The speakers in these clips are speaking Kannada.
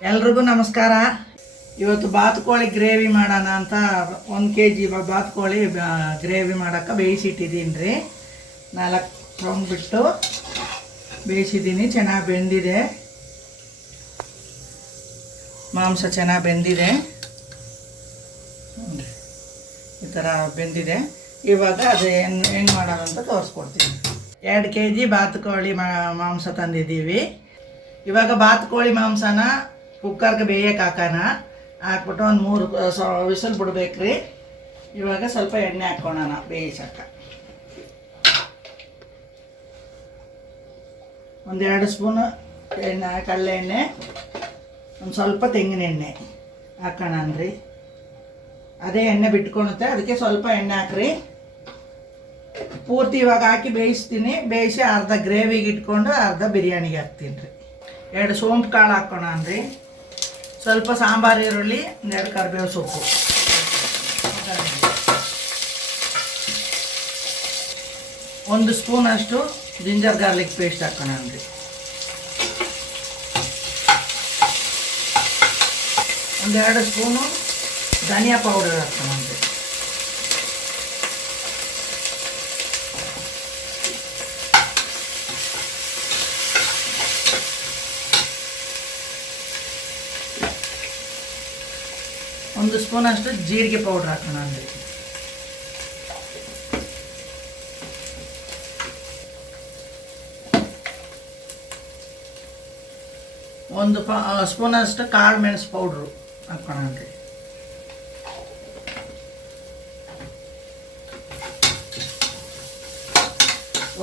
ಎಲ್ರಿಗೂ ನಮಸ್ಕಾರ. ಇವತ್ತು ಬಾತುಕೋಳಿ ಗ್ರೇವಿ ಮಾಡೋಣ ಅಂತ 1 kg ಬಾತುಕೋಳಿ ಗ್ರೇವಿ ಮಾಡೋಕ್ಕೆ ಬೇಯಿಸಿಟ್ಟಿದ್ದೀನಿ ರೀ. 4 ರೌಂಡ್ ಬಿಟ್ಟು ಬೇಯಿಸಿದ್ದೀನಿ. ಚೆನ್ನಾಗಿ ಬೆಂದಿದೆ, ಮಾಂಸ ಚೆನ್ನಾಗಿ ಬೆಂದಿದೆ, ಈ ಥರ ಬೆಂದಿದೆ. ಇವಾಗ ಅದು ಹೆಂಗೆ ಮಾಡೋದು ಅಂತ ತೋರಿಸ್ಕೊಡ್ತೀನಿ. 2 kg ಬಾತುಕೋಳಿ ಮಾಂಸ ತಂದಿದ್ದೀವಿ. ಇವಾಗ ಬಾತುಕೋಳಿ ಮಾಂಸನ ಕುಕ್ಕರ್ಗೆ ಬೇಯಕ್ಕೆ ಹಾಕ್ಬಿಟ್ಟು ಒಂದು 3 ವಿಸಲ್ ಬಿಡ್ಬೇಕ್ರಿ. ಇವಾಗ ಸ್ವಲ್ಪ ಎಣ್ಣೆ ಹಾಕ್ಕೊಳ್ಳೋಣ ಬೇಯಿಸಕ್ಕೆ. 1-2 ಸ್ಪೂನ್ ಎಣ್ಣೆ, ಕಡಲೆ ಎಣ್ಣೆ, ಒಂದು ಸ್ವಲ್ಪ ತೆಂಗಿನ ಎಣ್ಣೆ ಹಾಕೋಣನ್ರಿ. ಅದೇ ಎಣ್ಣೆ ಬಿಟ್ಕೊಳುತ್ತೆ, ಅದಕ್ಕೆ ಸ್ವಲ್ಪ ಎಣ್ಣೆ ಹಾಕ್ರಿ. ಪೂರ್ತಿ ಇವಾಗ ಹಾಕಿ ಬೇಯಿಸ್ತೀನಿ. ಬೇಯಿಸಿ ಅರ್ಧ ಗ್ರೇವಿಗೆ ಇಟ್ಕೊಂಡು ಅರ್ಧ ಬಿರಿಯಾನಿಗೆ ಹಾಕ್ತೀನಿ ರೀ. 2 ಸೋಂಪು ಕಾಳು ಹಾಕ್ಕೊಳನ್ರಿ. ಸ್ವಲ್ಪ ಸಾಂಬಾರು ಈರುಳ್ಳಿ, 2 ಕರಿಬೇವು ಸೊಪ್ಪು, 1 ಸ್ಪೂನ್ ಅಷ್ಟು ಜಿಂಜರ್ ಗಾರ್ಲಿಕ್ ಪೇಸ್ಟ್ ಹಾಕೋಣನ್ರಿ. 1-2 ಸ್ಪೂನು ಧನಿಯಾ ಪೌಡರ್ ಹಾಕೋಣನ್ರಿ. ಒಂದು ಸ್ಪೂನ್ ಅಷ್ಟು ಜೀರಿಗೆ ಪೌಡ್ರ್ ಹಾಕೋಣ ಅಂದರೆ. ಒಂದು ಸ್ಪೂನ್ ಅಷ್ಟು ಕಾಳು ಮೆಣಸು ಪೌಡ್ರು ಹಾಕೋಣ ಅಂದರೆ.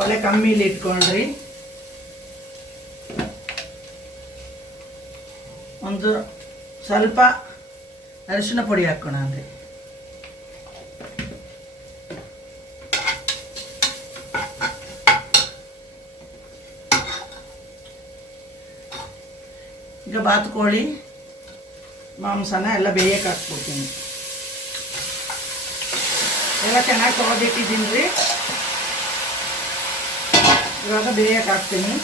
ಒಲೆ ಕಮ್ಮಿಲಿ ಇಟ್ಕೊಂಡ್ರಿ. ಒಂದು ಸ್ವಲ್ಪ ಅರಿಶಿನ ಪುಡಿ ಹಾಕೋಣ ಅಂದರೆ. ಈಗ ಬಾತುಕೋಳಿ ಮಾಂಸನ ಎಲ್ಲ ಬೇಯಕ್ಕೆ ಹಾಕ್ಬಿಡ್ತೀನಿ. ಎಲ್ಲ ಚೆನ್ನಾಗಿ ತೊಳೆದಿಟ್ಟಿದ್ದೀನಿ ರೀ. ಇವಾಗ ಬೇಯಕ್ಕೆ ಹಾಕ್ತೀನಿ.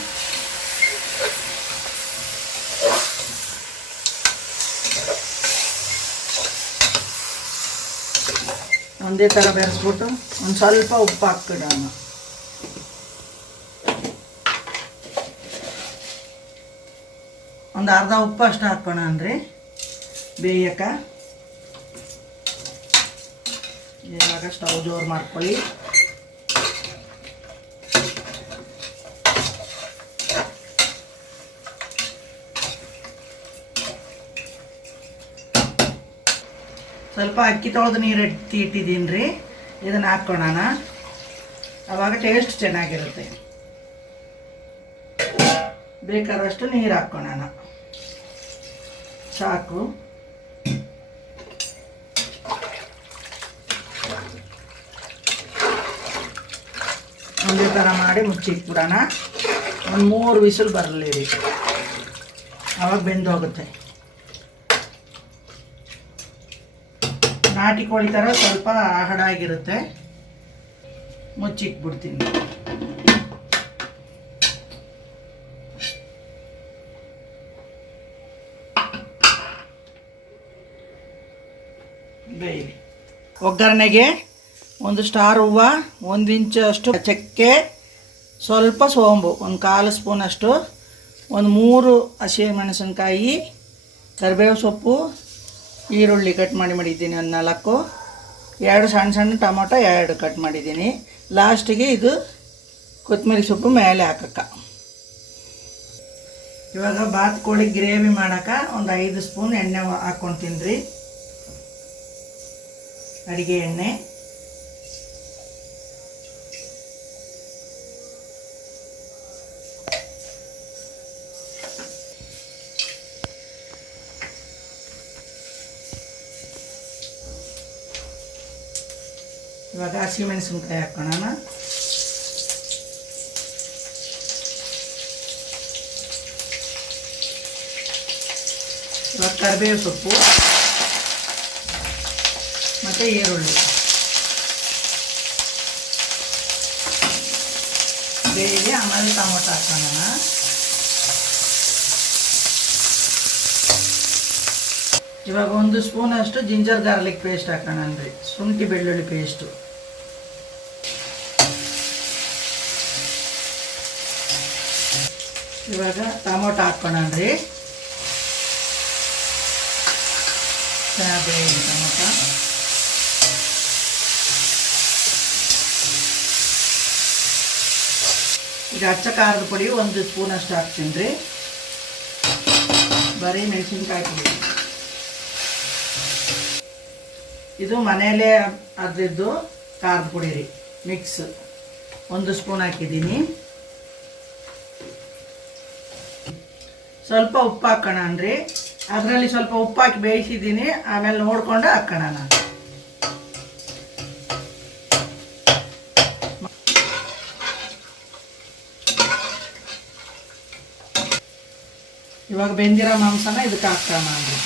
ಒಂದೇ ಥರ ಬೆರೆಸ್ಬಿಟ್ಟು ಒಂದು ಸ್ವಲ್ಪ ಉಪ್ಪು ಹಾಕ್ಬಿಡೋಣ. ಒಂದು ಅರ್ಧ ಉಪ್ಪು ಅಷ್ಟು ಹಾಕೋಣ ಅಂದರೆ ಬೇಯಕ್ಕೆ. ಇವಾಗ ಸ್ಟವ್ ಜೋರು ಮಾಡ್ಕೊಳ್ಳಿ. ಸ್ವಲ್ಪ ಅಕ್ಕಿ ತೊಳೆದು ನೀರು ಇಟ್ಟಿದ್ದೀನಿ ರೀ. ಇದನ್ನು ಹಾಕ್ಕೊಳ್ಳೋಣ, ಆವಾಗ ಟೇಸ್ಟ್ ಚೆನ್ನಾಗಿರುತ್ತೆ. ಬೇಕಾದಷ್ಟು ನೀರು ಹಾಕ್ಕೊಳ್ಳೋಣ, ಸಾಕು. ಒಂದೇ ಥರ ಮಾಡಿ ಮುಚ್ಚಿಟ್ಬಿಡೋಣ. ಒಂದು 3 ವಿಸಿಲ್ ಬರಲಿ ರೀ, ಆವಾಗ ಬೆಂದೋಗುತ್ತೆ. ನಾಟಿ ಕೋಳಿ ಥರ ಸ್ವಲ್ಪ ಹಡಾಗಿರುತ್ತೆ. ಮುಚ್ಚಿಟ್ಬಿಡ್ತೀನಿ. ಬೇಯಲಿ. ಒಗ್ಗರಣೆಗೆ 1 ಸ್ಟಾರ್ ಹೂವು, 1 ಇಂಚು ಅಷ್ಟು ಚಕ್ಕೆ, ಸ್ವಲ್ಪ ಸೋಂಬು, 1/4 ಸ್ಪೂನ್ ಅಷ್ಟು, ಒಂದು 3 ಹಸಿಮೆಣಸಿನ್ಕಾಯಿ, ಕರಿಬೇವು ಸೊಪ್ಪು, ಈರುಳ್ಳಿ ಕಟ್ ಮಾಡಿದ್ದೀನಿ ಒಂದು 4, 2 ಸಣ್ಣ ಟೊಮೊಟೊ 2 ಕಟ್ ಮಾಡಿದ್ದೀನಿ. ಲಾಸ್ಟಿಗೆ ಇದು ಕೊತ್ತಂಬರಿ ಸೊಪ್ಪು ಮೇಲೆ ಹಾಕಕ್ಕೆ. ಇವಾಗ ಬಾತುಕೋಳಿ ಗ್ರೇವಿ ಮಾಡೋಕೆ ಒಂದು 5 ಸ್ಪೂನ್ ಎಣ್ಣೆ ಹಾಕ್ಕೊತೀನಿ ರೀ. ಅಡುಗೆ ಎಣ್ಣೆ. ಇವಾಗ ಹಸಿಮೆಣಸಿನ್ಕಾಯಿ ಹಾಕೋಣ. ಇವಾಗ ಕರಿಬೇವು ಸೊಪ್ಪು ಮತ್ತು ಈರುಳ್ಳಿ ಬೇಯಿಸಿ ಆಮೇಲೆ ಟೊಮೊಟೊ ಹಾಕೋಣ. ಇವಾಗ 1 ಸ್ಪೂನಷ್ಟು ಜಿಂಜರ್ ಗಾರ್ಲಿಕ್ ಪೇಸ್ಟ್ ಹಾಕೋಣನ್ರಿ, ಶುಂಠಿ ಬೆಳ್ಳುಳ್ಳಿ ಪೇಸ್ಟು. ಇವಾಗ ಟೊಮೊಟೊ ಹಾಕ್ಕೊಳನ್ರಿ, ಚೆನ್ನಾಗಿ ಬೇಯಿಸಿ ಟೊಮೊಟೊ. ಈಗ ಅಚ್ಚ ಖಾರದ ಪುಡಿ 1 ಸ್ಪೂನಷ್ಟು ಹಾಕ್ತೀನಿ ರೀ, ಬರೀ ಮೆಣಸಿನ್ಕಾಯಿ ಪುಡಿ. ಇದು ಮನೆಯಲ್ಲೇ ಅದ್ರದ್ದು ಖಾರದ ಪುಡಿ ರೀ, ಮಿಕ್ಸ್ 1 ಸ್ಪೂನ್ ಹಾಕಿದ್ದೀನಿ. ಸ್ವಲ್ಪ ಉಪ್ಪು ಹಾಕೋಣನ್ರಿ, ಅದರಲ್ಲಿ ಸ್ವಲ್ಪ ಉಪ್ಪು ಹಾಕಿ ಬೇಯಿಸಿದ್ದೀನಿ, ಆಮೇಲೆ ನೋಡ್ಕೊಂಡು ಹಾಕೋಣ. ಇವಾಗ ಬೆಂದಿರೋ ಮಾಂಸನ ಇದಕ್ಕೆ ಹಾಕೋಣ ಅಂದರೆ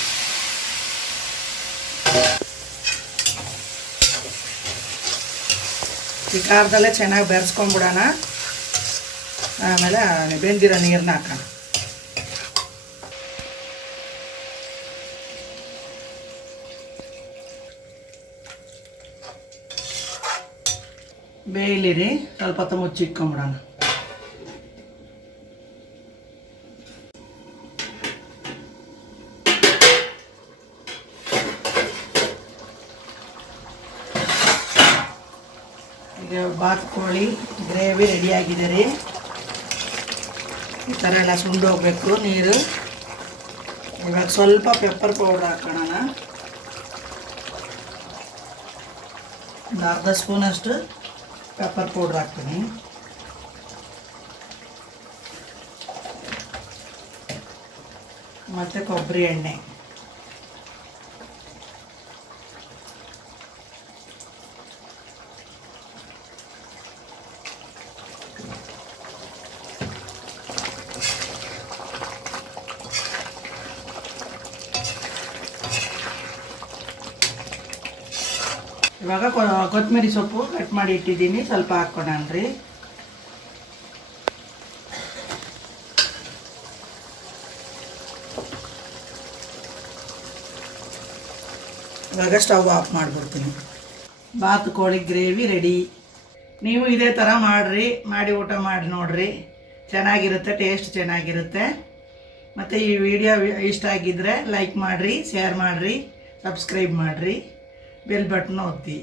ಈ ಖಾರದಲ್ಲೇ ಚೆನ್ನಾಗಿ ಬೆರೆಸ್ಕೊಂಡ್ಬಿಡೋಣ. ಆಮೇಲೆ ಬೆಂದಿರೋ ನೀರನ್ನ ಹಾಕೋಣ. ಬೇಯಲಿರಿ, ಸ್ವಲ್ಪ ಹೊತ್ತು ಮುಚ್ಚಿಟ್ಕೊಂಬಿಡೋಣ. ಈಗ ಬಾತುಕೋಳಿ ಗ್ರೇವಿ ರೆಡಿಯಾಗಿದೆ ರೀ. ಈ ಥರ ಎಲ್ಲ ಸುಂಡು ಹೋಗ್ಬೇಕು ನೀರು. ಇವಾಗ ಸ್ವಲ್ಪ ಪೆಪ್ಪರ್ ಪೌಡ್ರ್ ಹಾಕೋಣ, ಒಂದು ಅರ್ಧ ಸ್ಪೂನಷ್ಟು ಪೆಪ್ಪರ್ ಪೌಡ್ರ್ ಹಾಕ್ತೀನಿ. ಮತ್ತು ಕೊಬ್ಬರಿ ಎಣ್ಣೆ. ಇವಾಗ ಕೊತ್ತಂಬರಿ ಸೊಪ್ಪು ಕಟ್ ಮಾಡಿ ಇಟ್ಟಿದ್ದೀನಿ, ಸ್ವಲ್ಪ ಹಾಕ್ಕೊಳನ್ರಿ. ಇವಾಗ ಸ್ಟವ್ ಆಫ್ ಮಾಡಿಬಿಡ್ತೀನಿ. ಬಾತುಕೋಳಿ ಗ್ರೇವಿ ರೆಡಿ. ನೀವು ಇದೇ ಥರ ಮಾಡಿ ಊಟ ಮಾಡಿ ನೋಡಿರಿ, ಚೆನ್ನಾಗಿರುತ್ತೆ, ಟೇಸ್ಟ್ ಚೆನ್ನಾಗಿರುತ್ತೆ. ಮತ್ತು ಈ ವಿಡಿಯೋ ಇಷ್ಟ ಆಗಿದ್ದರೆ ಲೈಕ್ ಮಾಡಿರಿ, ಶೇರ್ ಮಾಡಿರಿ, ಸಬ್ಸ್ಕ್ರೈಬ್ ಮಾಡಿರಿ, ಬೆಲ್ ಬಟನ್ ಒತ್ತಿ.